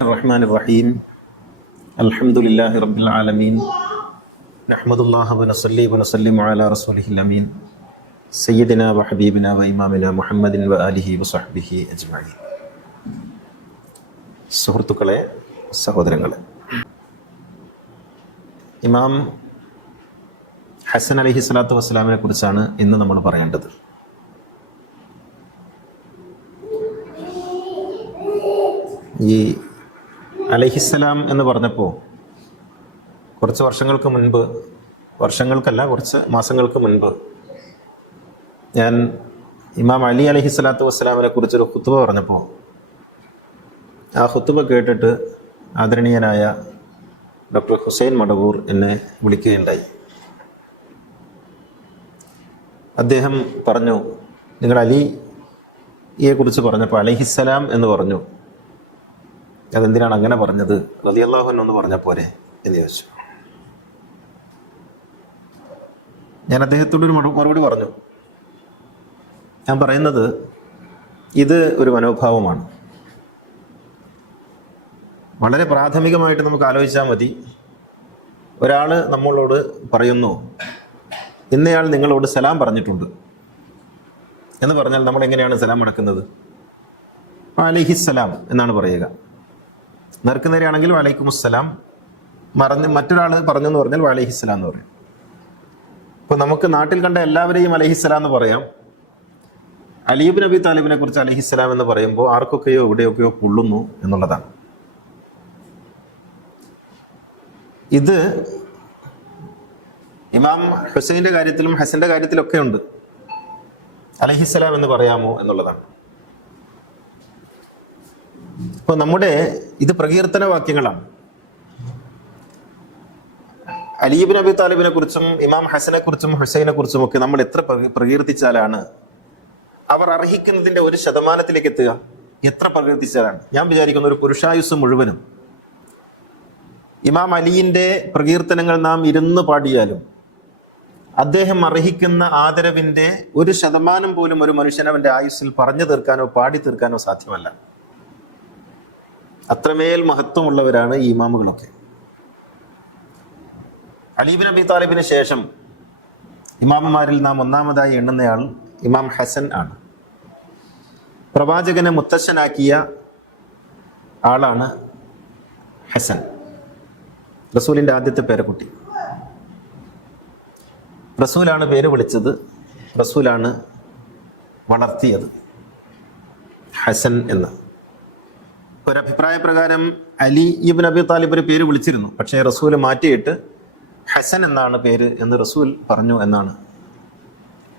الرحمن الرحيم الحمد لله رب العالمين نحمد الله ونصلي ونسلم على رسوله الأمين سيدنا وحبيبنا وإمامنا محمد وآله وصحبه أجمعين. സുഹൃത്തുക്കളെ, സഹോദരങ്ങളെ, ഇമാം ഹസൻ അലൈഹി സ്വലാത്തു വസ്സലാമിനെ കുറിച്ചാണ് ഇന്ന് നമ്മൾ പറയേണ്ടത്. ഈ അലൈഹിസ്സലാം എന്ന് പറഞ്ഞപ്പോൾ കുറച്ച് വർഷങ്ങൾക്ക് മുൻപ്, കുറച്ച് മാസങ്ങൾക്ക് മുൻപ് ഞാൻ ഇമാം അലി അലൈഹി സ്വലാത്തു വസ്സലാമിനെ കുറിച്ചൊരു ഖുത്ബ പറഞ്ഞപ്പോൾ ആ ഖുത്ബ കേട്ടിട്ട് ആദരണീയനായ ഡോക്ടർ ഹുസൈൻ മടവൂർ എന്നെ വിളിക്കുകയുണ്ടായി. അദ്ദേഹം പറഞ്ഞു, നിങ്ങൾ അലിയെ കുറിച്ച് പറഞ്ഞപ്പോൾ അലൈഹിസ്സലാം എന്ന് പറഞ്ഞു, അതെന്തിനാണ് അങ്ങനെ പറഞ്ഞത്, റളിയല്ലാഹു അൻഹു എന്ന് പറഞ്ഞാൽ പോരെ എന്ന് ചോദിച്ചു. ഞാൻ അദ്ദേഹത്തോടൊരു മറുപടി പറഞ്ഞു. ഞാൻ പറയുന്നത്, ഇത് ഒരു മനോഭാവമാണ്. വളരെ പ്രാഥമികമായിട്ട് നമുക്ക് ആലോചിച്ചാൽ മതി. ഒരാൾ നമ്മളോട് പറയുന്നു, ഇന്നയാൾ നിങ്ങളോട് സലാം പറഞ്ഞിട്ടുണ്ട് എന്ന് പറഞ്ഞാൽ നമ്മൾ എങ്ങനെയാണ് സലാം അടക്കുന്നത്? അലൈഹിസ്സലാം എന്നാണ് പറയുക. നേർക്കുനേരെയാണെങ്കിൽ വലൈക്കുമുസ്സലാം, മറ്റൊരാൾ പറഞ്ഞു എന്ന് പറഞ്ഞാൽ വലൈഹിസ്സലാം എന്ന് പറയും. ഇപ്പോൾ നമുക്ക് നാട്ടിൽ കണ്ട എല്ലാവരെയും അലൈഹിസ്സലാം എന്ന് പറയാം. അലി ഇബ്നു അബി താലിബിനെ കുറിച്ച് അലൈഹിസ്സലാം എന്ന് പറയുമ്പോൾ ആർക്കൊക്കെയോ എവിടെയൊക്കെയോ പൊള്ളുന്നു എന്നുള്ളതാണ്. ഇത് ഇമാം ഹുസൈൻ്റെ കാര്യത്തിലും ഹസൻ്റെ കാര്യത്തിലൊക്കെ ഉണ്ട്. അലൈഹിസ്സലാം എന്ന് പറയാമോ എന്നുള്ളതാണ്. അപ്പോൾ നമ്മുടെ ഇത് പ്രകീർത്തന വാക്യങ്ങളാണ്. അലി ഇബ്നു അബി താലിബിനെ കുറിച്ചും ഇമാം ഹസനെ കുറിച്ചും ഹുസൈനെ കുറിച്ചും ഒക്കെ നമ്മൾ എത്ര പ്രകീർത്തിച്ചാലാണ് അവർ അർഹിക്കുന്നതിൻ്റെ 1% എത്തുക? എത്ര പ്രകീർത്തിച്ചാലാണ്? ഞാൻ വിചാരിക്കുന്ന ഒരു പുരുഷായുസ് മുഴുവനും ഇമാം അലിയിൻ്റെ പ്രകീർത്തനങ്ങൾ നാം ഇരുന്ന് പാടിയാലും അദ്ദേഹം അർഹിക്കുന്ന ആദരവിൻ്റെ 1% പോലും ഒരു മനുഷ്യനവൻ്റെ ആയുസ്സിൽ പറഞ്ഞു തീർക്കാനോ പാടി തീർക്കാനോ സാധ്യമല്ല. അത്രമേൽ മഹത്വമുള്ളവരാണ് ഈ ഇമാമുകളൊക്കെ. അലി ഇബ്നു അബി താലിബിന് ശേഷം ഇമാമുമാരിൽ നാം ഒന്നാമതായി എണ്ണുന്നയാൾ ഇമാം ഹസൻ ആണ്. പ്രവാചകനെ മുത്തശ്ശനാക്കിയ ആളാണ് ഹസൻ, റസൂലിൻ്റെ ആദ്യത്തെ പേരക്കുട്ടി. റസൂലാണ് പേര് വിളിച്ചത്, റസൂലാണ് വളർത്തിയത് ഹസൻ എന്ന്. ഒരഭിപ്രായ പ്രകാരം അലി ഇബ്നു അബി താലിബ് ഒരു പേര് വിളിച്ചിരുന്നു, പക്ഷേ റസൂൽ മാറ്റിയിട്ട് ഹസൻ എന്നാണ് പേര് എന്ന് റസൂൽ പറഞ്ഞു എന്നാണ്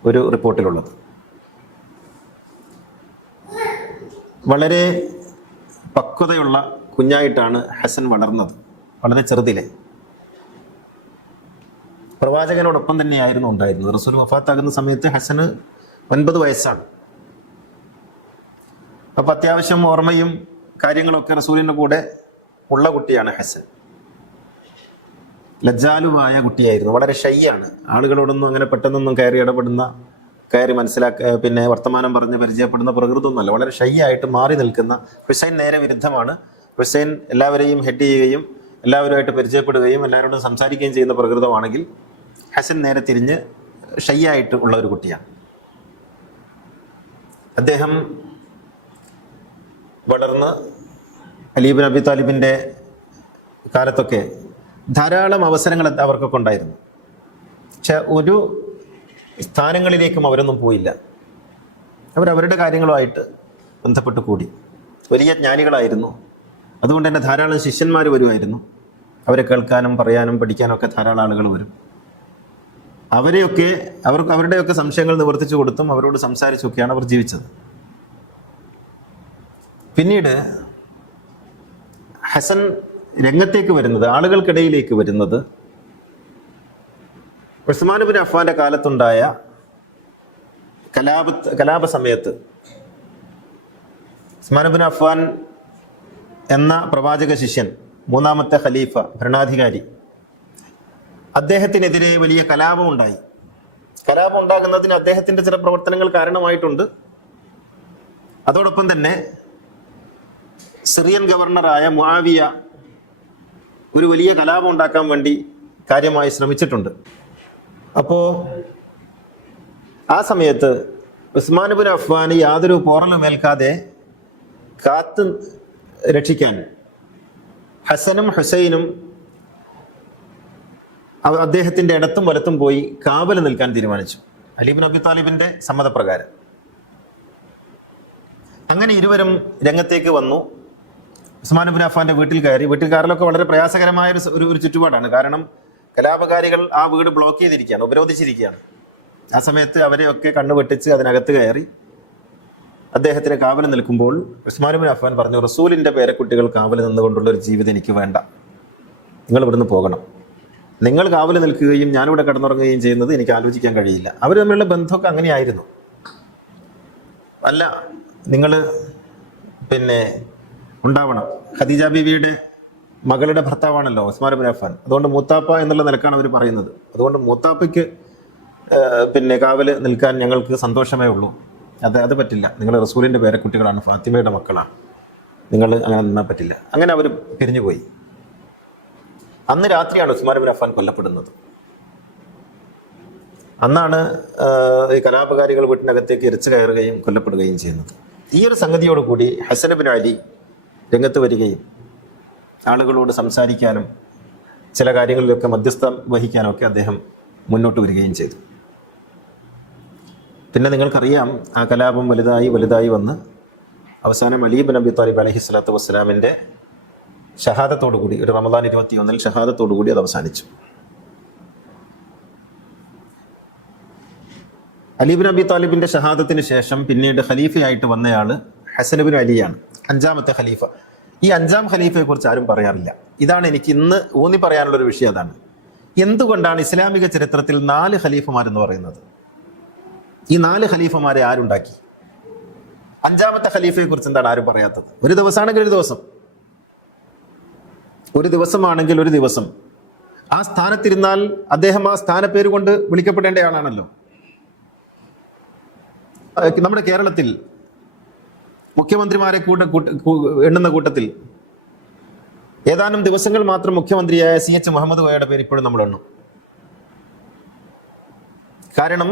ഒരു റിപ്പോർട്ടിലുള്ളത്. വളരെ പക്വതയുള്ള കുഞ്ഞായിട്ടാണ് ഹസൻ വളർന്നത്, വളരെ ചെറുതിലെ. പ്രവാചകനോടൊപ്പം തന്നെയായിരുന്നു ഉണ്ടായിരുന്നത്. റസൂൽ വഫാത്താകുന്ന സമയത്ത് ഹസന് 9 വയസ്സാണ്. അപ്പം അത്യാവശ്യം ഓർമ്മയും കാര്യങ്ങളൊക്കെ റസൂലിൻ്റെ കൂടെ ഉള്ള കുട്ടിയാണ് ഹസൻ. ലജ്ജാലുവായ കുട്ടിയായിരുന്നു, വളരെ ഷൈയാണ്. ആളുകളോടൊന്നും അങ്ങനെ പെട്ടെന്നൊന്നും കയറി പിന്നെ വർത്തമാനം പറഞ്ഞ് പരിചയപ്പെടുന്ന പ്രകൃതമൊന്നുമല്ല. വളരെ ഷൈ ആയിട്ട് മാറി നിൽക്കുന്ന ഹുസൈൻ നേരെ വിരുദ്ധമാണ്. ഹുസൈൻ എല്ലാവരെയും ഹെഡ് ചെയ്യുകയും എല്ലാവരുമായിട്ട് പരിചയപ്പെടുകയും എല്ലാവരോടും സംസാരിക്കുകയും ചെയ്യുന്ന പ്രകൃതമാണെങ്കിൽ ഹസൻ നേരെ തിരിഞ്ഞ് ഷൈ ആയിട്ട് ഉള്ള ഒരു കുട്ടിയാണ്. അദ്ദേഹം വളർന്ന് അലി ഇബ്നു അബി താലിബിൻ്റെ കാലത്തൊക്കെ ധാരാളം അവസരങ്ങൾ അവർക്കൊക്കെ ഉണ്ടായിരുന്നു. പക്ഷെ ഒരു സ്ഥാനങ്ങളിലേക്കും അവരൊന്നും പോയില്ല. അവരവരുടെ കാര്യങ്ങളുമായിട്ട് ബന്ധപ്പെട്ട് കൂടി. വലിയ ജ്ഞാനികളായിരുന്നു. അതുകൊണ്ട് തന്നെ ധാരാളം ശിഷ്യന്മാർ വരുമായിരുന്നു. അവരെ കേൾക്കാനും പറയാനും പഠിക്കാനും ഒക്കെ ധാരാളം ആളുകൾ വരും. അവരുടെയൊക്കെ സംശയങ്ങൾ നിവർത്തിച്ചു കൊടുത്തും അവരോട് സംസാരിച്ചൊക്കെയാണ് അവർ ജീവിച്ചത്. പിന്നീട് ഹസൻ രംഗത്തേക്ക് വരുന്നത്, ആളുകൾക്കിടയിലേക്ക് വരുന്നത് ഉസ്മാൻ ഇബ്നു അഫ്ഫാന്റെ കാലത്തുണ്ടായ കലാപ സമയത്ത് ഉസ്മാൻ ഇബ്നു അഫ്ഫാൻ എന്ന പ്രവാചക ശിഷ്യൻ, 3ാമത്തെ ഖലീഫ, ഭരണാധികാരി, അദ്ദേഹത്തിനെതിരെ വലിയ കലാപമുണ്ടായി. കലാപം ഉണ്ടാകുന്നതിന് അദ്ദേഹത്തിൻ്റെ ചില പ്രവർത്തനങ്ങൾ കാരണമായിട്ടുണ്ട്. അതോടൊപ്പം തന്നെ സിറിയൻ ഗവർണറായ മുആവിയ ഒരു വലിയ കലാപം ഉണ്ടാക്കാൻ വേണ്ടി കാര്യമായി ശ്രമിച്ചിട്ടുണ്ട്. അപ്പോൾ ആ സമയത്ത് ഉസ്മാൻ ഇബ്നു അഫ്ഫാൻ യാതൊരു പോറലും ഏൽക്കാതെ കാത്ത് രക്ഷിക്കാൻ ഹസനും ഹുസൈനും അദ്ദേഹത്തിന്റെ ഇടത്തും വലത്തും പോയി കാവൽ നിൽക്കാൻ തീരുമാനിച്ചു, അലി ഇബ്നു അബി താലിബിന്റെ സമ്മതപ്രകാരം. അങ്ങനെ ഇരുവരും രംഗത്തേക്ക് വന്നു. ഉസ്മാൻ ഇബ്നു അഫ്ഫാന്റെ വീട്ടിൽ കയറി. വീട്ടിൽ കയറലൊക്കെ വളരെ പ്രയാസകരമായ ഒരു ചുറ്റുപാടാണ്. കാരണം കലാപകാരികൾ ആ വീട് ബ്ലോക്ക് ചെയ്തിരിക്കുകയാണ്, ഉപരോധിച്ചിരിക്കുകയാണ്. ആ സമയത്ത് അവരെയൊക്കെ കണ്ണുവെട്ടിച്ച് അതിനകത്ത് കയറി അദ്ദേഹത്തിന് കാവൽ നിൽക്കുമ്പോൾ ഉസ്മാൻ ഇബ്നു അഫ്ഫാൻ പറഞ്ഞു, റസൂലിന്റെ പേരക്കുട്ടികൾ കാവൽ നിന്നുകൊണ്ടുള്ള ഒരു ജീവിതം എനിക്ക് വേണ്ട, നിങ്ങൾ ഇവിടുന്ന് പോകണം. നിങ്ങൾ കാവൽ നിൽക്കുകയും ഞാനിവിടെ കിടന്നുറങ്ങുകയും ചെയ്യുന്നത് എനിക്ക് ആലോചിക്കാൻ കഴിയില്ല. അവർ തമ്മിലുള്ള ബന്ധമൊക്കെ അങ്ങനെയായിരുന്നു. അല്ല, നിങ്ങൾ ഉണ്ടാവണം. ഖദീജ ബീവിയുടെ മകളുടെ ഭർത്താവാണല്ലോ ഉസ്മാൻ ഇബ്നു അഫ്ഫാൻ. അതുകൊണ്ട് മൂത്താപ്പ എന്നുള്ള നിലക്കാണ് അവർ പറയുന്നത്. അതുകൊണ്ട് മൂത്താപ്പയ്ക്ക് കാവൽ നിൽക്കാൻ ഞങ്ങൾക്ക് സന്തോഷമേ ഉള്ളൂ. അത് പറ്റില്ല, നിങ്ങൾ റസൂലിൻ്റെ പേരക്കുട്ടികളാണ്, ഫാത്തിമയുടെ മക്കളാണ്, നിങ്ങൾ അങ്ങനെ നിന്നാൽ പറ്റില്ല. അങ്ങനെ അവർ പിരിഞ്ഞുപോയി. അന്ന് രാത്രിയാണ് ഉസ്മാൻ ഇബ്നു അഫ്ഫാൻ കൊല്ലപ്പെടുന്നത്. അന്നാണ് ഈ കലാപകാരികൾ വീട്ടിനകത്തേക്ക് ഇരച്ചു കയറുകയും കൊല്ലപ്പെടുകയും ചെയ്യുന്നത്. ഈ ഒരു സംഗതിയോടുകൂടി ഹസൻ ഇബ്നു അലി രംഗത്ത് വരികയും ആളുകളോട് സംസാരിക്കാനും ചില കാര്യങ്ങളിലൊക്കെ മധ്യസ്ഥം വഹിക്കാനും ഒക്കെ അദ്ദേഹം മുന്നോട്ട് വരികയും ചെയ്തു. പിന്നെ നിങ്ങൾക്കറിയാം, ആ കലാപം വലുതായി വന്ന് അവസാനം അലി ഇബ്നു അബി താലിബ് അലൈഹി സ്വലാത്തു വസ്സലാമിൻ്റെ ഷഹാദത്തോടു കൂടി, ഒരു റമദാൻ 21 ഷഹാദത്തോടു കൂടി അത് അവസാനിച്ചു. അലി ഇബ്നു അബി താലിബിന്റെ ഷഹാദത്തിന് ശേഷം പിന്നീട് ഖലീഫയായിട്ട് വന്നയാൾ ഹസൻ ഇബ്നു അലിയാണ്, 5ാമത്തെ ഖലീഫ. ഈ 5ാം ഖലീഫയെ കുറിച്ച് ആരും പറയാറില്ല. ഇതാണ് എനിക്ക് ഇന്ന് ഊന്നി പറയാനുള്ളൊരു വിഷയം. അതാണ് എന്തുകൊണ്ടാണ് ഇസ്ലാമിക ചരിത്രത്തിൽ 4 ഖലീഫമാരെന്ന് പറയുന്നത്. ഈ 4 ഖലീഫമാരെ ആരുണ്ടാക്കി? 5ാമത്തെ ഖലീഫയെ കുറിച്ച് എന്താണ് ആരും പറയാത്തത്? ഒരു ദിവസമാണെങ്കിൽ ഒരു ദിവസം ആ സ്ഥാനത്തിരുന്നാൽ അദ്ദേഹം ആ സ്ഥാനപ്പേര് കൊണ്ട് വിളിക്കപ്പെടേണ്ട ആളാണല്ലോ. നമ്മുടെ കേരളത്തിൽ മുഖ്യമന്ത്രിമാരെ എണ്ണുന്ന കൂട്ടത്തിൽ ഏതാനും ദിവസങ്ങൾ മാത്രം മുഖ്യമന്ത്രിയായ CH മുഹമ്മദ് കോയയുടെ പേര് ഇപ്പോഴും നമ്മൾ എണ്ണും. കാരണം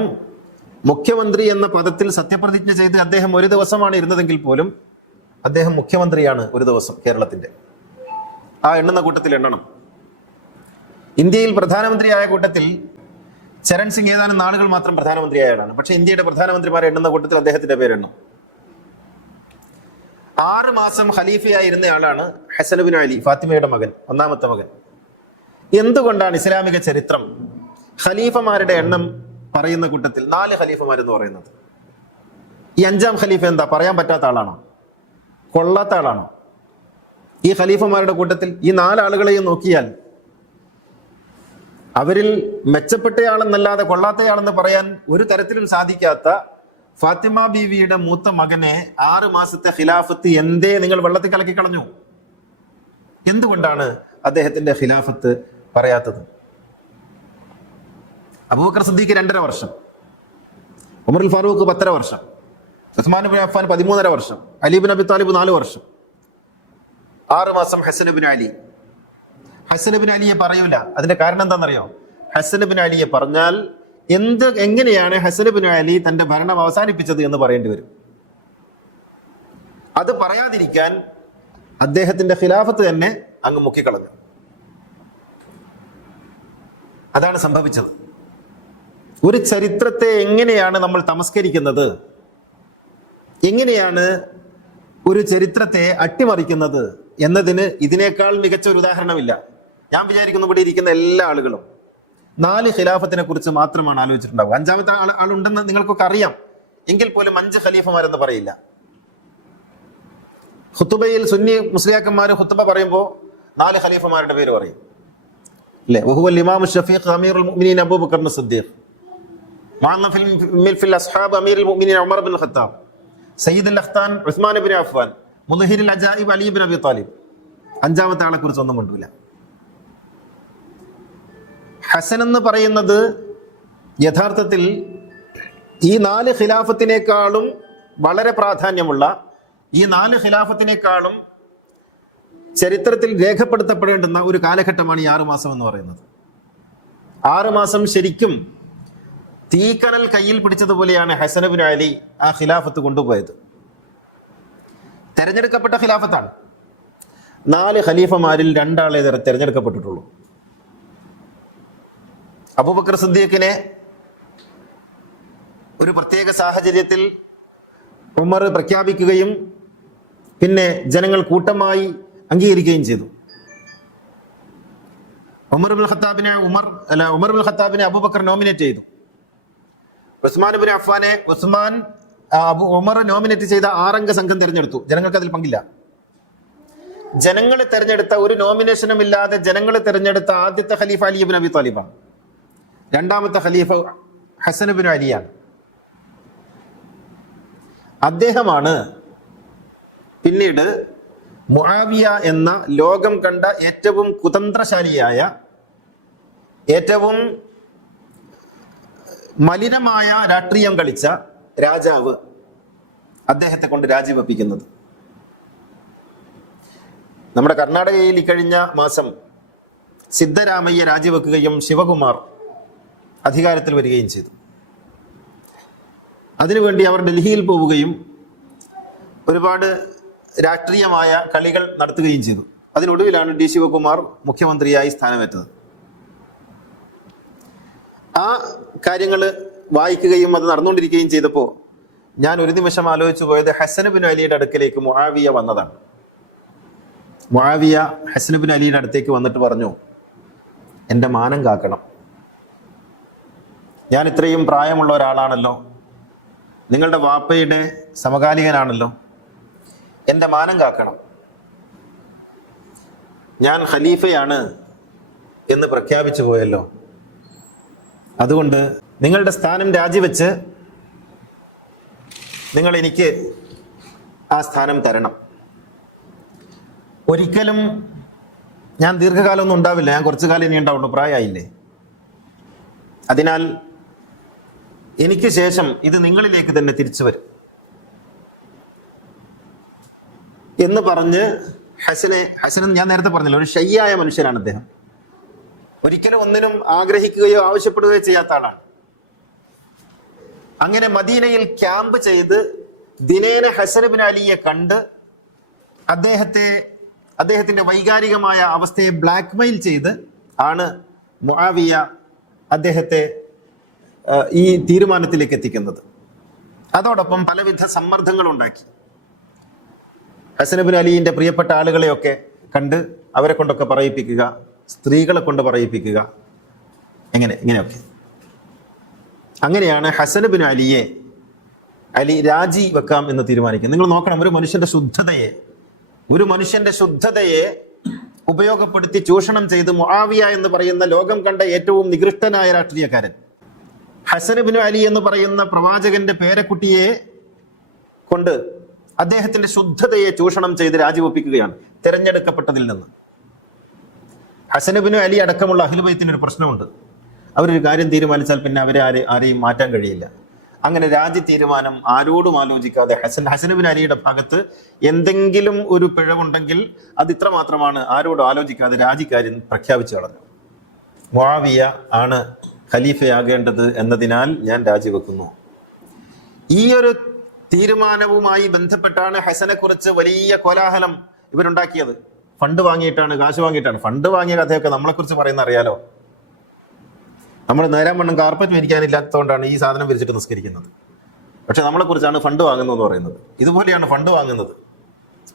മുഖ്യമന്ത്രി എന്ന പദത്തിൽ സത്യപ്രതിജ്ഞ ചെയ്ത് അദ്ദേഹം ഒരു ദിവസമാണ് ഇരുന്നതെങ്കിൽ പോലും അദ്ദേഹം മുഖ്യമന്ത്രിയാണ് ഒരു ദിവസം കേരളത്തിന്റെ. ആ എണ്ണുന്ന കൂട്ടത്തിൽ എണ്ണണം. ഇന്ത്യയിൽ പ്രധാനമന്ത്രിയായ കൂട്ടത്തിൽ ചരൺ സിംഗ് ഏതാനും നാളുകൾ മാത്രം പ്രധാനമന്ത്രിയായാണ്. പക്ഷെ ഇന്ത്യയുടെ പ്രധാനമന്ത്രിമാരെ എണ്ണുന്ന കൂട്ടത്തിൽ അദ്ദേഹത്തിന്റെ പേരെണ്ണം. 6 മാസം ഖലീഫയായിരുന്ന ആളാണ് ഹസൻ ഇബ്നു അലി, ഫാത്തിമയുടെ മകൻ, 1ാമത്തെ മകൻ. എന്തുകൊണ്ടാണ് ഇസ്ലാമിക ചരിത്രം ഖലീഫമാരുടെ എണ്ണം പറയുന്ന കൂട്ടത്തിൽ 4 ഖലീഫമാരെന്ന് പറയുന്നത്? ഈ 5ാം ഖലീഫ എന്താ, പറയാൻ പറ്റാത്ത ആളാണോ? കൊള്ളാത്ത ആളാണോ? ഈ ഖലീഫമാരുടെ കൂട്ടത്തിൽ ഈ 4 ആളുകളെയും നോക്കിയാൽ അവരിൽ മെച്ചപ്പെട്ടയാളെന്നല്ലാതെ കൊള്ളാത്തയാളെന്ന് പറയാൻ ഒരു തരത്തിലും സാധിക്കാത്ത ഫാത്തിമ ബീവിയുടെ മൂത്ത മകനെ 6 മാസത്തെ ഖിലാഫത്ത് എന്തേ നിങ്ങൾ വെള്ളത്തിൽ കലക്കി കളഞ്ഞു? എന്തുകൊണ്ടാണ് അദ്ദേഹത്തിന്റെ ഖിലാഫത്ത് പറയാത്തത്? അബൂബക്കർ സിദ്ദീഖ് 2.5 വർഷം, ഉമറുൽ ഫാറൂഖ് 10.5 വർഷം, ഉസ്മാൻ ഇബ്നു അഫ്ഫാൻ 13.5 വർഷം, അലി ഇബ്നു അബി താലിബ് 4 വർഷം. 6 മാസം ഹസൻ ഇബ്നു അലി. ഹസൻ ഇബ്നു അലിയെ പറയൂല. അതിന്റെ കാരണം എന്താണെന്നറിയോ? ഹസൻ ഇബ്നു അലിയെ പറഞ്ഞാൽ എങ്ങനെയാണ് ഹസൻ ഇബ്നു അലി തന്റെ ഭരണം അവസാനിപ്പിച്ചത് എന്ന് പറയേണ്ടി വരും. അത് പറയാതിരിക്കാൻ അദ്ദേഹത്തിന്റെ ഖിലാഫത്ത് തന്നെ അങ്ങ് മുക്കിക്കളഞ്ഞു. അതാണ് സംഭവിച്ചത്. ഒരു ചരിത്രത്തെ എങ്ങനെയാണ് നമ്മൾ തമസ്കരിക്കുന്നത്, എങ്ങനെയാണ് ഒരു ചരിത്രത്തെ അട്ടിമറിക്കുന്നത് എന്നതിന് ഇതിനേക്കാൾ മികച്ച ഒരു ഉദാഹരണമില്ല. ഞാൻ വിചാരിക്കുന്നു ഇവിടെ ഇരിക്കുന്ന എല്ലാ ആളുകളും 4 ഖിലാഫത്തിനെ കുറിച്ച് മാത്രമാണ് ആലോചിച്ചിട്ടുണ്ടാവുക. 5ാമത്തെ ആളുണ്ടെന്ന് നിങ്ങൾക്കൊക്കെ അറിയാം, എങ്കിൽ പോലും 5 ഖലീഫമാരെന്ന് പറയില്ല. ഖുതുബയിൽ സുന്നി മുസ്ലിയാക്കന്മാർ ഖുതുബ പറയുമ്പോൾ 4 ഖലീഫമാരുടെ പേര് പറയും, അല്ലേ? വഹുവൽ ഇമാം ഷഫീഖ് അമീറുൽ മുഅ്മിനീൻ അബൂബക്കർ സിദ്ദീഖ്, മുഅന്ന ഫിൽ അസ്ഹാബ് അമീറുൽ മുഅ്മിനീൻ ഉമർ ഇബ്നുൽ ഖത്താബ്, സയ്യിദുൽ അഖ്താൻ ഉസ്മാൻ ഇബ്നു അഫ്ഫാൻ, മുദ്ഹിറുൽ അജായിബ് അലി ഇബ്നു അബി താലിബ്. 5ാമത്തെ ആളെ കുറിച്ച് ഒന്നും കൊണ്ടുമില്ല. ഹസൻ എന്ന് പറയുന്നത് യഥാർത്ഥത്തിൽ ഈ 4 ഖിലാഫത്തിനേക്കാളും വളരെ പ്രാധാന്യമുള്ള, ഈ 4 ഖിലാഫത്തിനേക്കാളും ചരിത്രത്തിൽ രേഖപ്പെടുത്തപ്പെടേണ്ടുന്ന ഒരു കാലഘട്ടമാണ് ഈ 6 മാസം എന്ന് പറയുന്നത്. 6 മാസം ശരിക്കും തീക്കനൽ കയ്യിൽ പിടിച്ചതുപോലെയാണ് ഹസൻ ഇബ്നു അലി ആ ഖിലാഫത്ത് കൊണ്ടുപോയത്. തെരഞ്ഞെടുക്കപ്പെട്ട ഖിലാഫത്താണ്. 4 ഖലീഫമാരിൽ 2 ആളെ തെരഞ്ഞെടുക്കപ്പെട്ടിട്ടുള്ളൂ. അബൂബക്കർ സിദ്ദീഖിനെ ഒരു പ്രത്യേക സാഹചര്യത്തിൽ ഉമർ പ്രഖ്യാപിക്കുകയും പിന്നെ ജനങ്ങൾ കൂട്ടമായി അംഗീകരിക്കുകയും ചെയ്തു. ഉമർ ഇബ്നുൽ ഖത്താബിനെ അബൂബക്കർ നോമിനേറ്റ് ചെയ്തു. ഉസ്മാൻ ഇബ്നു അഫ്ഫാനെ ഉമർ നോമിനേറ്റ് ചെയ്ത 6 അംഗ സംഘം തിരഞ്ഞെടുത്തു. ജനങ്ങൾക്ക് അതിൽ പങ്കില്ല. ജനങ്ങൾ തെരഞ്ഞെടുത്ത, ഒരു നോമിനേഷനും ഇല്ലാതെ ജനങ്ങൾ തെരഞ്ഞെടുത്ത ആദ്യത്തെ ഖലീഫ അലി ഇബ്നു അബി ത്വാലിബാണ്. രണ്ടാമത്തെ ഖലീഫ ഹസൻ ഇബ്നു അലിയാണ്. അദ്ദേഹമാണ് പിന്നീട് മുആവിയ എന്ന ലോകം കണ്ട ഏറ്റവും കുതന്ത്രശാലിയായ, ഏറ്റവും മലിനമായ രാഷ്ട്രീയം കളിച്ച രാജാവ് അദ്ദേഹത്തെ കൊണ്ട് രാജിവെപ്പിക്കുന്നത്. നമ്മുടെ കർണാടകയിൽ ഇക്കഴിഞ്ഞ മാസം സിദ്ധരാമയ്യ രാജിവെക്കുകയും ശിവകുമാർ അധികാരത്തിൽ വരികയും ചെയ്തു. അതിനുവേണ്ടി അവർ ഡൽഹിയിൽ പോവുകയും ഒരുപാട് രാഷ്ട്രീയമായ കളികൾ നടത്തുകയും ചെയ്തു. അതിനൊടുവിലാണ് ഡി ശിവകുമാർ മുഖ്യമന്ത്രിയായി സ്ഥാനമേറ്റത്. ആ കാര്യങ്ങൾ വായിക്കുകയും അത് നടന്നുകൊണ്ടിരിക്കുകയും ചെയ്തപ്പോൾ ഞാൻ ഒരു നിമിഷം ആലോചിച്ചു പോയത് ഹസൻ ഇബ്നു അലിയുടെ അടുക്കലേക്ക് മുആവിയ വന്നതാണ്. മുആവിയ ഹസൻ ഇബ്നു അലിയുടെ അടുത്തേക്ക് വന്നിട്ട് പറഞ്ഞു, എൻ്റെ മാനം കാക്കണം, ഞാൻ ഇത്രയും പ്രായമുള്ള ഒരാളാണല്ലോ, നിങ്ങളുടെ വാപ്പയുടെ സമകാലികനാണല്ലോ, എൻ്റെ മാനം കാക്കണം, ഞാൻ ഖലീഫയാണ് എന്ന് പ്രഖ്യാപിച്ചു പോയല്ലോ, അതുകൊണ്ട് നിങ്ങളുടെ സ്ഥാനം രാജിവെച്ച് നിങ്ങൾ എനിക്ക് ആ സ്ഥാനം തരണം. ഒരിക്കലും ഞാൻ ദീർഘകാലമൊന്നും ഉണ്ടാവില്ല, ഞാൻ കുറച്ചു കാലം ഇനി ഉണ്ടാവുള്ളൂ, പ്രായമായില്ലേ, അതിനാൽ എനിക്ക് ശേഷം ഇത് നിങ്ങളിലേക്ക് തന്നെ തിരിച്ചു വരും എന്ന് പറഞ്ഞ് ഹസൻ ഞാൻ നേരത്തെ പറഞ്ഞല്ലോ, ഒരു ഷയ്യായ മനുഷ്യനാണ് അദ്ദേഹം. ഒരിക്കലും ഒന്നിനും ആഗ്രഹിക്കുകയോ ആവശ്യപ്പെടുകയോ ചെയ്യാത്ത ആളാണ്. അങ്ങനെ മദീനയിൽ ക്യാമ്പ് ചെയ്ത് ദിനേന ഹസൻ ഇബ്നു അലിയെ കണ്ട് അദ്ദേഹത്തിന്റെ വൈകാരികമായ അവസ്ഥയെ ബ്ലാക്ക്മെയിൽ ചെയ്ത് ആണ് മുആവിയ അദ്ദേഹത്തെ ഈ തീരുമാനത്തിലേക്ക് എത്തിക്കുന്നത്. അതോടൊപ്പം പലവിധ സമ്മർദ്ദങ്ങൾ ഉണ്ടാക്കി. ഹസൻ ഇബ്നു അലിയുടെ പ്രിയപ്പെട്ട ആളുകളെയൊക്കെ കണ്ട് അവരെ കൊണ്ടൊക്കെ പറയിപ്പിക്കുക, സ്ത്രീകളെ കൊണ്ട് പറയിപ്പിക്കുക, ഇങ്ങനെയൊക്കെ. അങ്ങനെയാണ് ഹസൻ ഇബ്നു അലിയെ രാജി വെക്കാം എന്ന് തീരുമാനിക്കുന്നത്. നിങ്ങൾ നോക്കണം, ഒരു മനുഷ്യന്റെ ശുദ്ധതയെ ഉപയോഗപ്പെടുത്തി ചൂഷണം ചെയ്ത് മുആവിയ എന്ന് പറയുന്ന ലോകം കണ്ട ഏറ്റവും നികൃഷ്ടനായ രാഷ്ട്രീയക്കാരൻ ഹസൻ ഇബ്നു അലി എന്ന് പറയുന്ന പ്രവാചകന്റെ പേരക്കുട്ടിയെ കൊണ്ട് അദ്ദേഹത്തിന്റെ ശുദ്ധതയെ ചൂഷണം ചെയ്ത് രാജിവെപ്പിക്കുകയാണ് തെരഞ്ഞെടുക്കപ്പെട്ടതിൽ നിന്ന്. ഹസൻ ഇബ്നു അലി അടക്കമുള്ള അഹ്ലു ബൈത്തിന് ഒരു പ്രശ്നമുണ്ട്. അവരൊരു കാര്യം തീരുമാനിച്ചാൽ പിന്നെ അവരെ ആരെയും മാറ്റാൻ കഴിയില്ല. അങ്ങനെ രാജി തീരുമാനം ആരോടും ആലോചിക്കാതെ ഹസൻ ഇബ്നു അലിയുടെ ഭാഗത്ത് എന്തെങ്കിലും ഒരു പിഴവുണ്ടെങ്കിൽ അത് ഇത്ര മാത്രമാണ്, ആരോടും ആലോചിക്കാതെ രാജിക്കാര്യം പ്രഖ്യാപിച്ചു കളഞ്ഞു. മുആവിയ ആണ് ഖലീഫയാകേണ്ടത് എന്നതിനാൽ ഞാൻ രാജിവെക്കുന്നു. ഈ ഒരു തീരുമാനവുമായി ബന്ധപ്പെട്ടാണ് ഹസനെ കുറിച്ച് വലിയ കോലാഹലം ഇവരുണ്ടാക്കിയത്. ഫണ്ട് വാങ്ങിയിട്ടാണ്, കാശ് വാങ്ങിയിട്ടാണ്. ഫണ്ട് വാങ്ങിയ കഥയൊക്കെ നമ്മളെക്കുറിച്ച് പറയുന്ന അറിയാലോ. നമ്മൾ നേരം വണ്ണം കാർപ്പറ്റ് മേടിക്കാനില്ലാത്തതുകൊണ്ടാണ് ഈ സാധനം വിരിച്ചിട്ട് നിസ്കരിക്കുന്നത്. പക്ഷെ നമ്മളെക്കുറിച്ചാണ് ഫണ്ട് വാങ്ങുന്നതെന്ന് പറയുന്നത്. ഇതുപോലെയാണ് ഫണ്ട് വാങ്ങുന്നത്.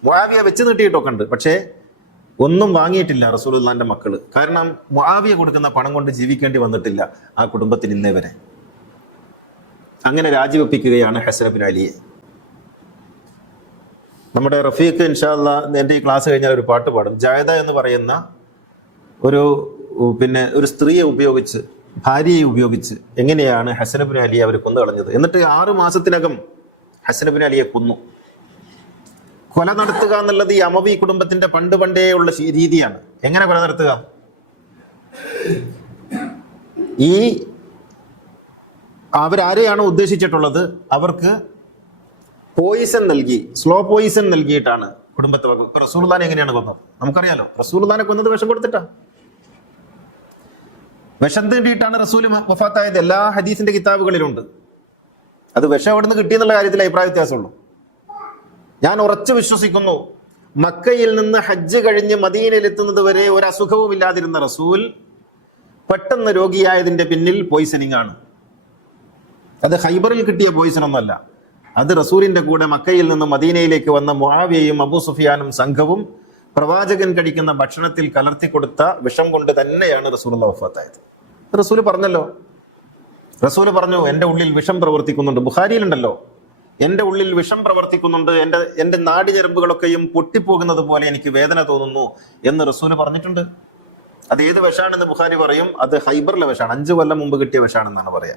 മുആവിയ വെച്ച് നീട്ടിയിട്ടൊക്കെ ഉണ്ട്, പക്ഷേ ഒന്നും വാങ്ങിയിട്ടില്ല റസൂലുള്ളാഹിന്റെ മക്കള്. കാരണം മുആവിയ കൊടുക്കുന്ന പണം കൊണ്ട് ജീവിക്കേണ്ടി വന്നിട്ടില്ല ആ കുടുംബത്തിന് ഇന്നേ വരെ. അങ്ങനെ രാജിവെപ്പിക്കുകയാണ് ഹസൻ ഇബ്നു അലിയെ. നമ്മുടെ റഫീഖ് ഇൻഷാ അല്ലാഹ് എൻ്റെ ഈ ക്ലാസ് കഴിഞ്ഞാൽ ഒരു പാട്ട് പാടും. ജായദ എന്ന് പറയുന്ന ഒരു സ്ത്രീയെ ഉപയോഗിച്ച്, ഭാര്യയെ ഉപയോഗിച്ച് എങ്ങനെയാണ് ഹസൻ ഇബ്നു അലിയെ അവർ കൊന്നു കളഞ്ഞത്. എന്നിട്ട് 6 മാസത്തിനകം ഹസൻ ഇബ്നു അലിയെ കൊന്നു. കൊല നടത്തുക എന്നുള്ളത് ഈ അമവി കുടുംബത്തിന്റെ പണ്ടേ ഉള്ള രീതിയാണ്. എങ്ങനെ കൊല നടത്തുക? അവരാരെയാണോ ഉദ്ദേശിച്ചിട്ടുള്ളത് അവർക്ക് പോയിസൺ നൽകി, സ്ലോ പോയിസൺ നൽകിയിട്ടാണ് കുടുംബത്തെ ഇപ്പൊ റസൂലുള്ളാഹിനെ എങ്ങനെയാണ് കൊന്നത് നമുക്കറിയാലോ. റസൂലുള്ളാഹിനെ കൊന്നത് വിഷം കൊടുത്തിട്ടാ. വിഷം തേണ്ടിയിട്ടാണ് റസൂൽ വഫാത്തായത്. എല്ലാ ഹദീസിന്റെ കിതാബുകളിലുണ്ട്. അത് വിഷം എവിടെ നിന്ന് കിട്ടിയെന്നുള്ള കാര്യത്തിൽ അഭിപ്രായ വ്യത്യാസമുള്ളൂ. ഞാൻ ഉറച്ചു വിശ്വസിക്കുന്നു, മക്കയിൽ നിന്ന് ഹജ്ജ് കഴിഞ്ഞ് മദീനയിൽ എത്തുന്നത് വരെ ഒരു അസുഖവും ഇല്ലാതിരുന്ന റസൂൽ പെട്ടെന്ന് രോഗിയായതിന്റെ പിന്നിൽ പോയിസണിങ് ആണ്. അത് ഖൈബറിൽ കിട്ടിയ പോയിസൺ ഒന്നല്ല. അത് റസൂലിന്റെ കൂടെ മക്കയിൽ നിന്ന് മദീനയിലേക്ക് വന്ന മുആവിയയും അബൂ സുഫിയാനും സംഘവും പ്രവാചകൻ കഴിക്കുന്ന ഭക്ഷണത്തിൽ കലർത്തി കൊടുത്ത വിഷം കൊണ്ട് തന്നെയാണ് റസൂലുള്ളാഹി വഫാത്തായത്. റസൂൽ പറഞ്ഞല്ലോ, റസൂൽ പറഞ്ഞു എൻ്റെ ഉള്ളിൽ വിഷം പ്രവർത്തിക്കുന്നുണ്ട്. ബുഖാരിയിലുണ്ടല്ലോ, എൻ്റെ ഉള്ളിൽ വിഷം പ്രവർത്തിക്കുന്നുണ്ട്, എൻ്റെ നാടിഞരമ്പുകളൊക്കെയും പൊട്ടിപ്പോകുന്നത് പോലെ എനിക്ക് വേദന തോന്നുന്നു എന്ന് റസൂൽ പറഞ്ഞിട്ടുണ്ട്. അത് ഏത് വിഷാണെന്ന് ബുഖാരി പറയും, അത് ഹൈബറിലെ വിഷാണ്, 5 കൊല്ലം മുമ്പ് കിട്ടിയ വിഷാണെന്നാണ് പറയാ.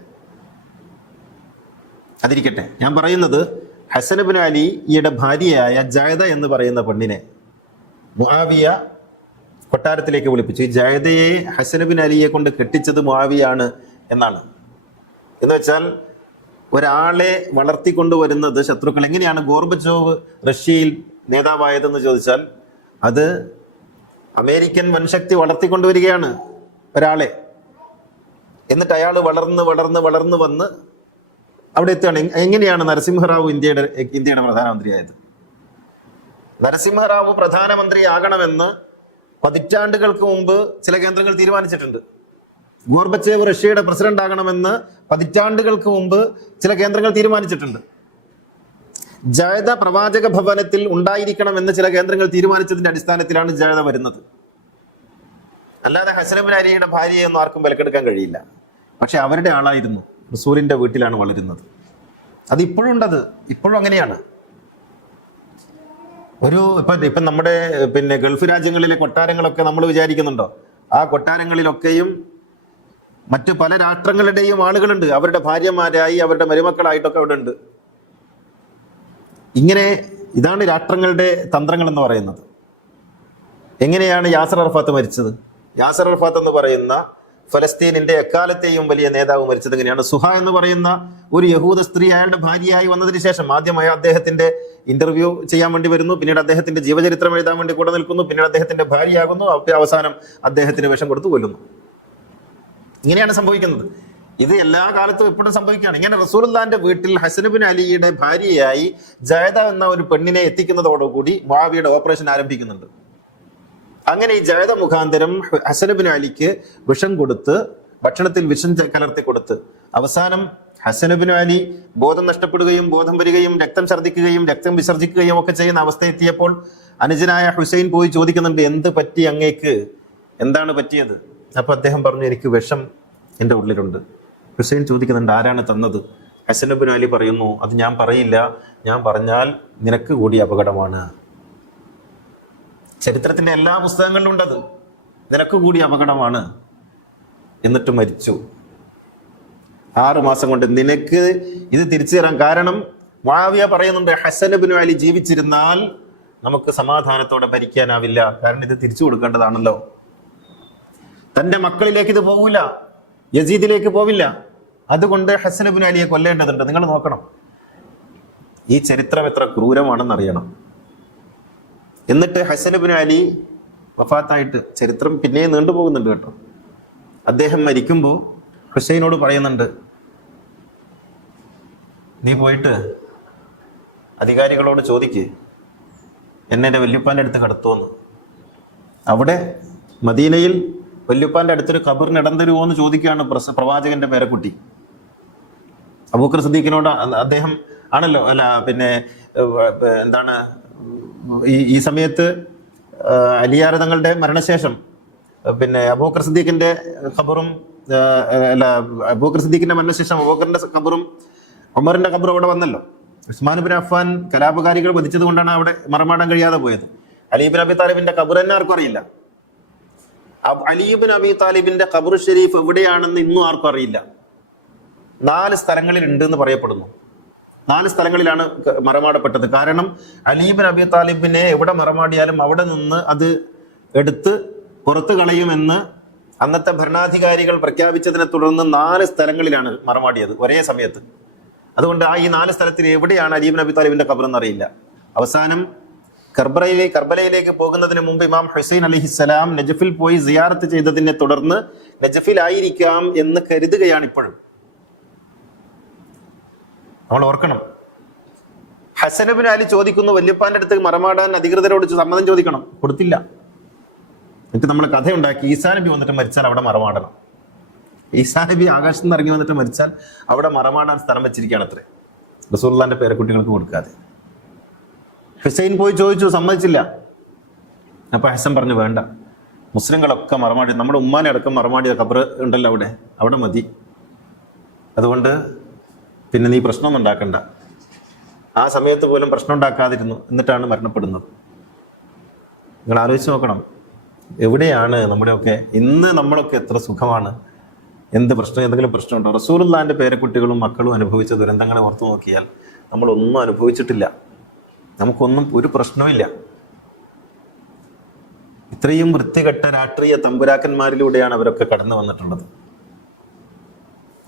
അതിരിക്കട്ടെ, ഞാൻ പറയുന്നത് ഹസൻ ഇബ്നു അലിയുടെ ഭാര്യയായ ജയദ എന്ന് പറയുന്ന പെണ്ണിനെ മുആവിയ കൊട്ടാരത്തിലേക്ക് വിളിപ്പിച്ചു. ഈ ജയദയെ ഹസൻ ഇബ്നു അലിയെ കൊണ്ട് കെട്ടിച്ചത് മുആവിയാണ് എന്നാണ്. എന്ന് വെച്ചാൽ ഒരാളെ വളർത്തിക്കൊണ്ടുവരുന്നത് ശത്രുക്കൾ. എങ്ങനെയാണ് ഗോർബച്ചോവ് റഷ്യയിൽ നേതാവായതെന്ന് ചോദിച്ചാൽ, അത് അമേരിക്കൻ വൻശക്തി വളർത്തിക്കൊണ്ടുവരികയാണ് ഒരാളെ. എന്നിട്ട് അയാൾ വളർന്ന് വളർന്ന് വളർന്ന് വന്ന് അവിടെ എത്തുകയാണ്. എങ്ങനെയാണ് നരസിംഹറാവു ഇന്ത്യയുടെ പ്രധാനമന്ത്രിയായത്? നരസിംഹറാവു പ്രധാനമന്ത്രിയാകണമെന്ന് പതിറ്റാണ്ടുകൾക്ക് മുമ്പ് ചില കേന്ദ്രങ്ങൾ തീരുമാനിച്ചിട്ടുണ്ട്. ഗോർബച്ചേവ് റഷ്യയുടെ പ്രസിഡന്റ് ആകണമെന്ന് പതിറ്റാണ്ടുകൾക്ക് മുമ്പ് ചില കേന്ദ്രങ്ങൾ തീരുമാനിച്ചിട്ടുണ്ട്. ജയദ പ്രവാചക ഭവനത്തിൽ ഉണ്ടായിരിക്കണമെന്ന് ചില കേന്ദ്രങ്ങൾ തീരുമാനിച്ചതിന്റെ അടിസ്ഥാനത്തിലാണ് ജയദ വരുന്നത്. അല്ലാതെ ഹസൻ ഇബ്നു അലിയുടെ ഭാര്യയൊന്നും ആർക്കും വിലക്കെടുക്കാൻ കഴിയില്ല. പക്ഷെ അവരുടെ ആളായിരുന്നു. റസൂലിന്റെ വീട്ടിലാണ് വളരുന്നത്. അത് ഇപ്പോഴും ഉണ്ടത്, ഇപ്പോഴും അങ്ങനെയാണ്. ഇപ്പം നമ്മുടെ ഗൾഫ് രാജ്യങ്ങളിലെ കൊട്ടാരങ്ങളൊക്കെ നമ്മൾ വിചാരിക്കുന്നുണ്ടോ? ആ കൊട്ടാരങ്ങളിലൊക്കെയും മറ്റു പല രാഷ്ട്രങ്ങളുടെയും ആളുകളുണ്ട്. അവരുടെ ഭാര്യമാരായി, അവരുടെ മരുമക്കളായിട്ടൊക്കെ അവിടെ ഉണ്ട്. ഇതാണ് രാഷ്ട്രങ്ങളുടെ തന്ത്രങ്ങൾ എന്ന് പറയുന്നത്. എങ്ങനെയാണ് യാസർ അറഫാത്ത് മരിച്ചത്? യാസർ അറഫാത്ത് എന്ന് പറയുന്ന ഫലസ്തീനിന്റെ എക്കാലത്തെയും വലിയ നേതാവ് മരിച്ചത് എങ്ങനെയാണ്? സുഹ എന്ന് പറയുന്ന ഒരു യഹൂദ സ്ത്രീ അയാളുടെ ഭാര്യയായി വന്നതിന് ശേഷം ആദ്യമായി അദ്ദേഹത്തിന്റെ ഇന്റർവ്യൂ ചെയ്യാൻ വേണ്ടി വരുന്നു, പിന്നീട് അദ്ദേഹത്തിന്റെ ജീവചരിത്രം എഴുതാൻ വേണ്ടി കൂടെ നിൽക്കുന്നു, പിന്നീട് അദ്ദേഹത്തിന്റെ ഭാര്യയാകുന്നു, അവസാനം അദ്ദേഹത്തിന് വിഷം കൊടുത്ത് കൊല്ലുന്നു. ഇങ്ങനെയാണ് സംഭവിക്കുന്നത്. ഇത് എല്ലാ കാലത്തും എപ്പോഴും സംഭവിക്കുകയാണ്. ഇങ്ങനെ റസൂലുള്ളാഹിന്റെ വീട്ടിൽ ഹസൻ ഇബ്നു അലിയുടെ ഭാര്യയായി ജയദ എന്ന ഒരു പെണ്ണിനെ എത്തിക്കുന്നതോടുകൂടി മുആവിയയുടെ ഓപ്പറേഷൻ ആരംഭിക്കുന്നുണ്ട്. അങ്ങനെ ഈ ജയദ മുഖാന്തരം ഹസൻ ഇബ്നു അലിക്ക് വിഷം കൊടുത്ത്, ഭക്ഷണത്തിൽ വിഷം കലർത്തി കൊടുത്ത്, അവസാനം ഹസൻ ഇബ്നു അലി ബോധം നഷ്ടപ്പെടുകയും ബോധം വരികയും രക്തം ഛർദ്ദിക്കുകയും രക്തം വിസർജിക്കുകയും ഒക്കെ ചെയ്യുന്ന അവസ്ഥ എത്തിയപ്പോൾ അനുജനായ ഹുസൈൻ പോയി ചോദിക്കുന്നുണ്ട്, എന്ത് പറ്റി അങ്ങേക്ക്, എന്താണ് പറ്റിയത്? അപ്പൊ അദ്ദേഹം പറഞ്ഞു, എനിക്ക് വിഷം എൻ്റെ ഉള്ളിലുണ്ട്. ഹുസൈൻ ചോദിക്കുന്നുണ്ട്, ആരാണ് തന്നത്? ഹസൻ ഇബ്നു അലി പറയുന്നു, അത് ഞാൻ പറയില്ല, ഞാൻ പറഞ്ഞാൽ നിനക്ക് കൂടി അപകടമാണ്. ചരിത്രത്തിന്റെ എല്ലാ പുസ്തകങ്ങളിലും ഉണ്ടത്. നിനക്ക് കൂടി അപകടമാണ്. എന്നിട്ട് മരിച്ചു. 6 മാസം കൊണ്ട് നിനക്ക് ഇത് തിരിച്ചു തരാൻ. കാരണം മുആവിയ പറയുന്നുണ്ട്, ഹസൻ ഇബ്നു അലി ജീവിച്ചിരുന്നാൽ നമുക്ക് സമാധാനത്തോടെ ഭരിക്കാനാവില്ല. കാരണം ഇത് തിരിച്ചു കൊടുക്കേണ്ടതാണല്ലോ. തന്റെ മക്കളിലേക്ക് ഇത് പോവില്ല, യസീദിലേക്ക് പോവില്ല. അതുകൊണ്ട് ഹസൻ ഇബ്നു അലിയെ കൊല്ലേണ്ടതുണ്ട്. നിങ്ങൾ നോക്കണം, ഈ ചരിത്രം എത്ര ക്രൂരമാണെന്ന് അറിയണം. എന്നിട്ട് ഹസൻ ഇബ്നു അലി വഫാത്തായിട്ട് ചരിത്രം പിന്നെയും നീണ്ടുപോകുന്നുണ്ട് കേട്ടോ. അദ്ദേഹം മരിക്കുമ്പോൾ ഹുസൈനോട് പറയുന്നുണ്ട്, നീ പോയിട്ട് അധികാരികളോട് ചോദിക്ക് എന്നെ എൻ്റെ വല്യുപ്പാൻ്റെ അടുത്ത് കടത്തുമെന്ന്. അവിടെ മദീനയിൽ വല്യുപ്പാൻ്റെ അടുത്തൊരു ഖബറിന് ഇടം തരുമോ എന്ന് ചോദിക്കുകയാണ് പ്രവാചകന്റെ പേരക്കുട്ടി. അബൂബക്കർ സിദ്ദീഖിനോട് അദ്ദേഹം ആണല്ലോ, എന്താണ് ഈ സമയത്ത് അലിയാർ തങ്ങളുടെ മരണശേഷം അബൂബക്കർ സിദ്ദീഖിന്റെ ഖബറും അബൂബക്കർ സിദ്ദീഖിന്റെ മരണശേഷം അബൂബക്കറിന്റെ ഖബറും ഉമറിന്റെ ഖബറും അവിടെ വന്നല്ലോ. ഉസ്മാൻ ഇബ്നു അഫ്ഫാൻ കലാപകാരികൾ വധിച്ചത് കൊണ്ടാണ് അവിടെ മറമാടാൻ കഴിയാതെ പോയത്. അലി ഇബ്നു അബി താലിബിന്റെ ഖബർ തന്നെ ആർക്കും അറിയില്ല. അലി ഇബ്നു അബി താലിബിന്റെ ഖബർ ഷരീഫ് എവിടെയാണെന്ന് ഇന്നും ആർക്കും അറിയില്ല. 4 സ്ഥലങ്ങളിൽ ഉണ്ട് എന്ന് പറയപ്പെടുന്നു. 4 സ്ഥലങ്ങളിലാണ് മറമാടപ്പെട്ടത്. കാരണം അലി ഇബ്നു അബി താലിബിനെ എവിടെ മറമാടിയാലും അവിടെ നിന്ന് അത് എടുത്ത് പുറത്തു കളയുമെന്ന് അന്നത്തെ ഭരണാധികാരികൾ പ്രഖ്യാപിച്ചതിനെ തുടർന്ന് 4 സ്ഥലങ്ങളിലാണ് മറമാടിയത് ഒരേ സമയത്ത്. അതുകൊണ്ട് ഈ 4 സ്ഥലത്തിൽ എവിടെയാണ് അലി ഇബ്നു അബി താലിബിന്റെ ഖബർ എന്നറിയില്ല. അവസാനം കർബലയിലേക്ക് പോകുന്നതിന് മുമ്പ് ഇമാം ഹുസൈൻ അലൈഹിസ്സലാം നജഫിൽ പോയി സിയാറത്ത് ചെയ്തതിനെ തുടർന്ന് നജഫിലായിരിക്കാം എന്ന് കരുതുകയാണ് ഇപ്പോഴും. നമ്മൾ ഓർക്കണം, ഹസൻ ഇബ്നു അലി ചോദിക്കുന്നു, വല്യപ്പാന്റെ അടുത്ത് മറമാടാൻ അധികൃതരോട് സമ്മതം ചോദിക്കണം, കൊടുത്തില്ല. എന്നിട്ട് നമ്മൾ കഥയുണ്ടാക്കി, ഈസാ നബി വന്നിട്ട് മരിച്ചാൽ അവിടെ മറമാടണം. ഈസാ നബി ആകാശത്ത് നിന്ന് ഇറങ്ങി വന്നിട്ട് മരിച്ചാൽ അവിടെ മറമാടാൻ സ്ഥലം വെച്ചിരിക്കുകയാണ് അത്രേ, റസൂലുള്ളാഹിന്റെ പേരക്കുട്ടികൾക്ക് കൊടുക്കാതെ. ഹുസൈൻ പോയി ചോദിച്ചു, സമ്മതിച്ചില്ല. അപ്പൊ ഹസൻ പറഞ്ഞു, വേണ്ട, മുസ്ലിങ്ങളൊക്കെ മറമാടി, നമ്മുടെ ഉമ്മാനെ അടക്കം മറമാടിയ ഖബർ ഉണ്ടല്ലോ അവിടെ മതി, അതുകൊണ്ട് പിന്നെ നീ പ്രശ്നമൊന്നും ഉണ്ടാക്കണ്ട. ആ സമയത്ത് പോലും പ്രശ്നം ഉണ്ടാക്കാതിരുന്നു, എന്നിട്ടാണ് മരണപ്പെടുന്നത്. നിങ്ങൾ ആലോചിച്ച് നോക്കണം, എവിടെയാണ് നമ്മുടെയൊക്കെ ഇന്ന്? നമ്മളൊക്കെ എത്ര സുഖമാണ്, എന്ത് പ്രശ്നം, എന്തെങ്കിലും പ്രശ്നമുണ്ടോ? റസൂലുള്ളാഹിന്റെ പേരക്കുട്ടികളും മക്കളും അനുഭവിച്ച ദുരന്തങ്ങളെ ഓർത്തു നോക്കിയാൽ നമ്മളൊന്നും അനുഭവിച്ചിട്ടില്ല, നമുക്കൊന്നും ഒരു പ്രശ്നവുമില്ല. ഇത്രയും വൃത്തികെട്ട രാഷ്ട്രീയ തമ്പുരാക്കന്മാരിലൂടെയാണ് അവരൊക്കെ കടന്നു വന്നിട്ടുള്ളത്.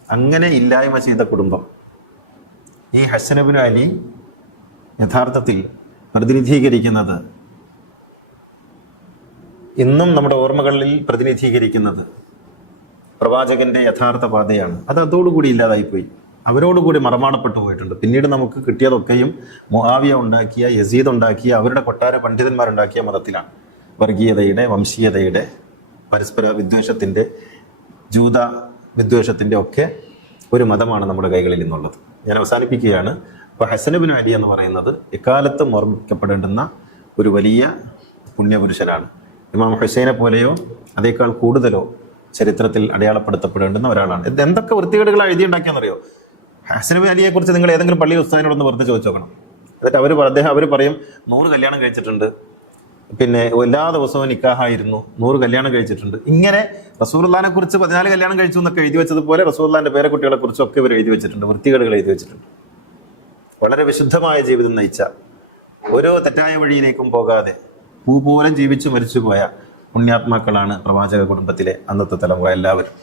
അങ്ങനെ ഇല്ലായ്മ ചെയ്ത കുടുംബം. ഈ ഹസൻ ഇബ്നു അലി യഥാർത്ഥത്തിൽ പ്രതിനിധീകരിക്കുന്നത്, ഇന്നും നമ്മുടെ ഓർമ്മകളിൽ പ്രതിനിധീകരിക്കുന്നത് പ്രവാചകന്റെ യഥാർത്ഥ പാതയാണ്. അത് അതോടുകൂടി ഇല്ലാതായിപ്പോയി, അവരോടുകൂടി മറമാടപ്പെട്ടു പോയിട്ടുണ്ട്. പിന്നീട് നമുക്ക് കിട്ടിയതൊക്കെയും മുആവിയ ഉണ്ടാക്കിയ, യസീദ് ഉണ്ടാക്കിയ, അവരുടെ കൊട്ടാര പണ്ഡിതന്മാരുണ്ടാക്കിയ മതത്തിലാണ്. വർഗീയതയുടെ, വംശീയതയുടെ, പരസ്പര വിദ്വേഷത്തിൻ്റെ, ജൂത വിദ്വേഷത്തിൻ്റെ ഒക്കെ ഒരു മതമാണ് നമ്മുടെ കൈകളിൽ നിന്നുള്ളത്. ഞാൻ അവസാനിപ്പിക്കുകയാണ്. അപ്പോൾ ഹസൻ ഇബ്നു അലി എന്ന് പറയുന്നത് എക്കാലത്തും ഓർമ്മിക്കപ്പെടേണ്ടുന്ന ഒരു വലിയ പുണ്യപുരുഷനാണ്. ഇമാം ഹുസൈനെ പോലെയോ അതേക്കാൾ കൂടുതലോ ചരിത്രത്തിൽ അടയാളപ്പെടുത്തപ്പെടേണ്ടുന്ന ഒരാളാണ്. എന്തൊക്കെ വൃത്തികേടുകളാണ് എഴുതിയുണ്ടാക്കിയെന്നറിയോ? ഹസൻ ഇബ്നു അലിയെ കുറിച്ച് നിങ്ങൾ ഏതെങ്കിലും പള്ളി ഉസ്താദിനോടൊന്ന് വെറുതെ ചോദിച്ചു നോക്കണം. എന്നിട്ട് അവർ പറയും 100 കല്യാണം കഴിച്ചിട്ടുണ്ട്, പിന്നെ എല്ലാ ദിവസവും നിക്കാഹായിരുന്നു, 100 കല്യാണം കഴിച്ചിട്ടുണ്ട്. ഇങ്ങനെ റസൂലുള്ളാഹിനെ കുറിച്ച് 14 കല്യാണം കഴിച്ചു എന്നൊക്കെ എഴുതി വെച്ചതുപോലെ റസൂലുള്ളാഹിന്റെ പേരക്കുട്ടികളെ കുറിച്ചൊക്കെ ഇവർ എഴുതി വെച്ചിട്ടുണ്ട്, വൃത്തികേടുകൾ എഴുതി വെച്ചിട്ടുണ്ട്. വളരെ വിശുദ്ധമായ ജീവിതം നയിച്ച, ഓരോ തെറ്റായ വഴിയിലേക്കും പോകാതെ പൂ പോലെ ജീവിച്ചു മരിച്ചുപോയ പുണ്യാത്മാക്കളാണ് പ്രവാചക കുടുംബത്തിലെ അന്നത്തെ തലമുറ എല്ലാവരും.